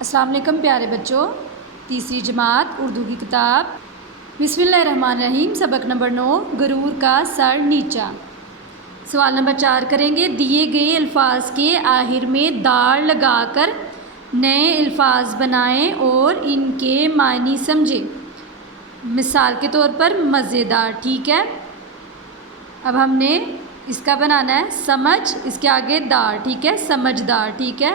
السلام علیکم پیارے بچوں، تیسری جماعت اردو کی کتاب بسم اللہ الرحمن الرحیم سبق نمبر 9 غرور کا سر نیچا۔ سوال نمبر 4 کریں گے۔ دیے گئے الفاظ کے آخر میں دار لگا کر نئے الفاظ بنائیں اور ان کے معنی سمجھیں۔ مثال کے طور پر مزیدار، ٹھیک ہے۔ اب ہم نے اس کا بنانا ہے سمجھ، اس کے آگے دار، ٹھیک ہے، سمجھدار، ٹھیک ہے۔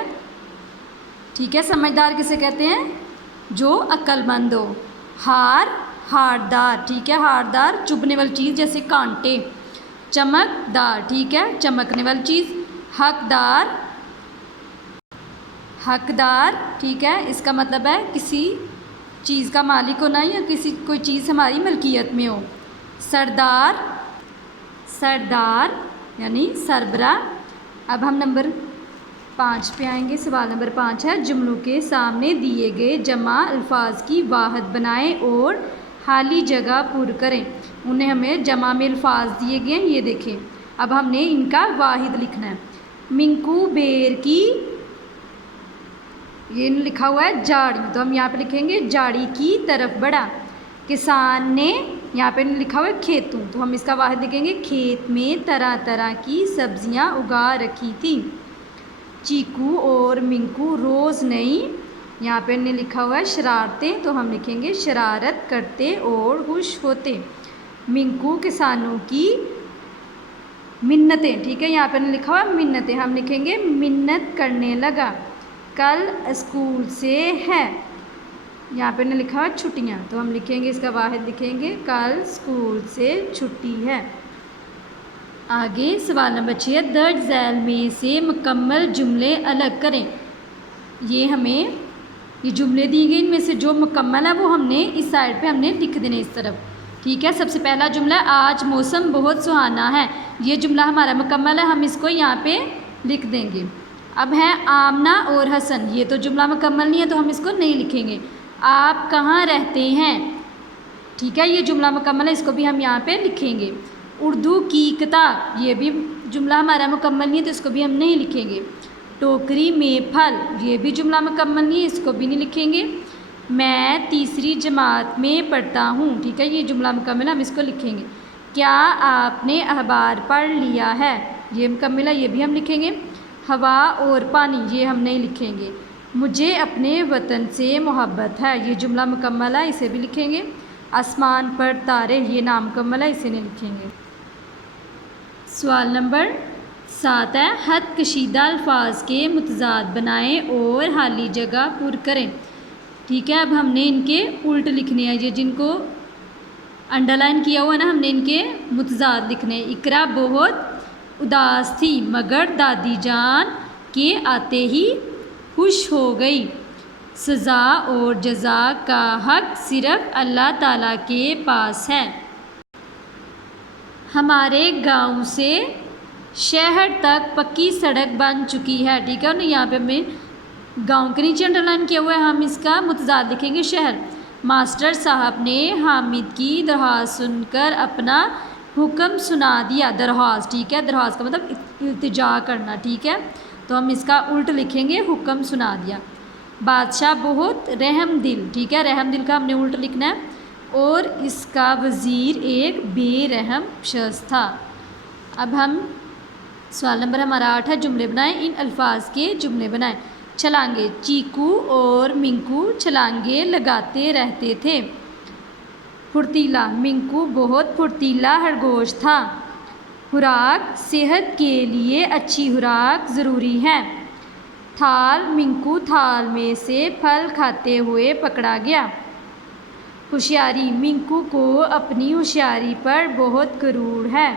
ٹھیک ہے، سمجھدار کسے کہتے ہیں؟ جو عقل مند ہو۔ ہاردار، ٹھیک ہے، ہاردار چبھنے والی چیز جیسے کانٹے۔ چمکدار، ٹھیک ہے، چمکنے والی چیز۔ حقدار، ٹھیک ہے، اس کا مطلب ہے کسی چیز کا مالک ہونا یا کوئی چیز ہماری ملکیت میں ہو۔ سردار یعنی سربراہ۔ اب ہم نمبر 5 پہ آئیں گے۔ سوال نمبر 5 ہے، جملوں کے سامنے دیے گئے جمع الفاظ کی واحد بنائیں اور خالی جگہ پر کریں۔ انہیں ہمیں جمع میں الفاظ دیے گئے ہیں، یہ دیکھیں۔ اب ہم نے ان کا واحد لکھنا ہے۔ منکو بیر کی، یہ لکھا ہوا ہے جاڑی، تو ہم یہاں پہ لکھیں گے جاڑی کی طرف بڑھا۔ کسان نے، یہاں پہ لکھا ہوا ہے کھیتوں، تو ہم اس کا واحد لکھیں گے کھیت میں طرح طرح کی سبزیاں اگا رکھی تھیں۔ چیکو اور منکو روز نئی، یہاں پہ لکھا ہوا ہے شرارتیں، تو ہم لکھیں گے شرارت کرتے اور خوش ہوتے۔ منکو کسانوں کی منتیں، ٹھیک ہے، یہاں پہ لکھا ہوا ہے منتیں، ہم لکھیں گے منت کرنے لگا۔ کل اسکول سے ہے، یہاں پہ لکھا ہوا ہے چھٹیاں، تو ہم لکھیں گے اس کا واحد لکھیں گے کل اسکول سے چھٹی ہے۔ آگے سوال نمبر 6، درج ذیل میں سے مکمل جملے الگ کریں۔ یہ جملے دی گئی، ان میں سے جو مکمل ہے وہ ہم نے اس سائڈ پہ ہم نے لکھ دینے اس طرف، ٹھیک ہے۔ سب سے پہلا جملہ ہے آج موسم بہت سہانا ہے، یہ جملہ ہمارا مکمل ہے، ہم اس کو یہاں پہ لکھ دیں گے۔ اب ہے آمنہ اور حسن، یہ تو جملہ مکمل نہیں ہے تو ہم اس کو نہیں لکھیں گے۔ آپ کہاں رہتے ہیں، ٹھیک ہے، یہ جملہ مکمل ہے، اس کو بھی ہم یہاں پہ لکھیں گے۔ اردو کی کتاب، یہ بھی جملہ ہمارا مکمل نہیں ہے تو اس کو بھی ہم نہیں لکھیں گے۔ ٹوکری میں پھل، یہ بھی جملہ مکمل نہیں ہے، اس کو بھی نہیں لکھیں گے۔ میں تیسری جماعت میں پڑھتا ہوں، ٹھیک ہے، یہ جملہ مکمل ہے، ہم اس کو لکھیں گے۔ کیا آپ نے اخبار پڑھ لیا ہے، یہ مکمل ہے، یہ بھی ہم لکھیں گے۔ ہوا اور پانی، یہ ہم نہیں لکھیں گے۔ مجھے اپنے وطن سے محبت ہے، یہ جملہ مکمل ہے، اسے بھی لکھیں گے۔ آسمان پر تارے، یہ نامکمل ہے، اسے نہیں لکھیں گے۔ سوال نمبر 7 ہے، خط کشیدہ الفاظ کے متضاد بنائیں اور خالی جگہ پر کریں، ٹھیک ہے۔ اب ہم نے ان کے الٹ لکھنے ہیں، یہ جن کو انڈر لائن کیا ہوا ہے نا، ہم نے ان کے متضاد لکھنے ہیں۔ اقرا بہت اداس تھی مگر دادی جان کے آتے ہی خوش ہو گئی۔ سزا اور جزا کا حق صرف اللہ تعالیٰ کے پاس ہے۔ ہمارے گاؤں سے شہر تک پکی سڑک بن چکی ہے، ٹھیک ہے، اور یہاں پہ ہمیں گاؤں کے نیچے انڈر لائن کیا ہوا ہے، ہم اس کا متضاد لکھیں گے شہر۔ ماسٹر صاحب نے حامد کی درخواست سن کر اپنا حکم سنا دیا۔ درخواست، ٹھیک ہے، درخواست کا مطلب التجا کرنا، ٹھیک ہے، تو ہم اس کا الٹ لکھیں گے حکم سنا دیا۔ بادشاہ بہت رحم دل، ٹھیک ہے، رحم دل کا ہم نے الٹ لکھنا ہے، اور اس کا وزیر ایک بے رحم شخص تھا۔ اب ہم سوال نمبر ہمارا 8 ہے، جملے بنائیں، ان الفاظ کے جملے بنائیں۔ چھلانگے، چیکو اور منکو چھلانگے لگاتے رہتے تھے۔ پھرتیلا، منکو بہت پھرتیلا خرگوش تھا۔ خوراک، صحت کے لیے اچھی خوراک ضروری ہے۔ تھال، منکو تھال میں سے پھل کھاتے ہوئے پکڑا گیا۔ ہوشیاری، منکو کو اپنی ہوشیاری پر بہت غرور ہے۔